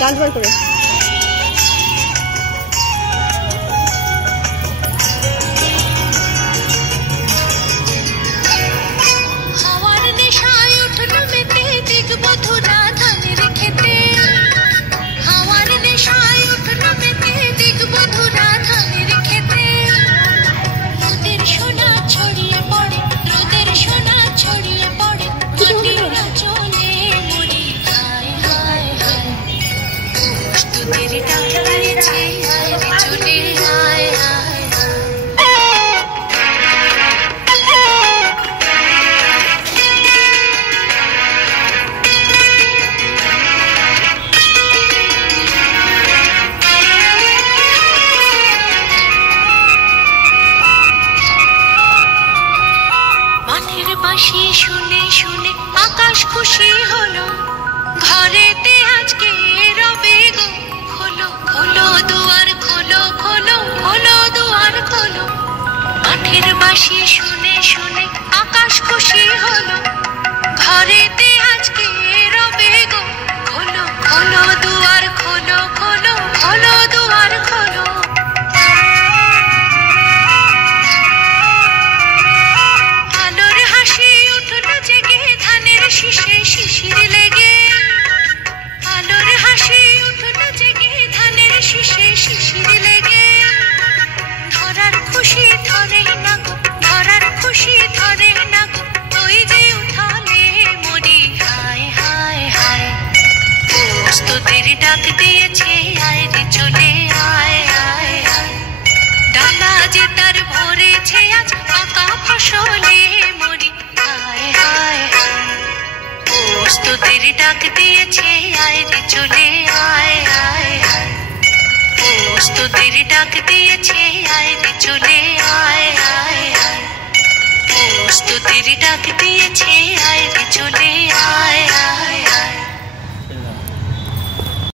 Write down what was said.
transfer করে বাঁশি শুনে শুনে আকাশ খুশি হলো ঘরেতে আজকে রবে গো খোলো খোলো দুয়ার খোলো খোলো খোলো দুয়ার খোলো মাঠের বাঁশি শুনে শুনে আকাশ খুশি হলো ঘরেতে আজকে রবে গো খোলো খোলো দুয়ার খোলো খোলো খোলো দুয়ার খোলো শিশে শিশির লেগে আলোর হাসি উঠলো জেগে ধানের শিশে শিশির লেগে ধরার খুশি ধরে না গো ধরার খুশি ধরে না গো ওই যে উঠালে মরি হায় হায় হায় তোদের ডাক দিয়েছে আয় রে চলে আয় আয় আয় ডালা যে তার ভরেছে আজ পাকা ফসলে মরি হায় হায় হায় তোদের ডাক দিয়েছে আয় রে চলে আয় আয় আয় তোদের ডাক দিয়েছে আয় রে চলে আয় আয় আয় তোদের ডাক দিয়েছে আয় রে চলে আয় আয় আয়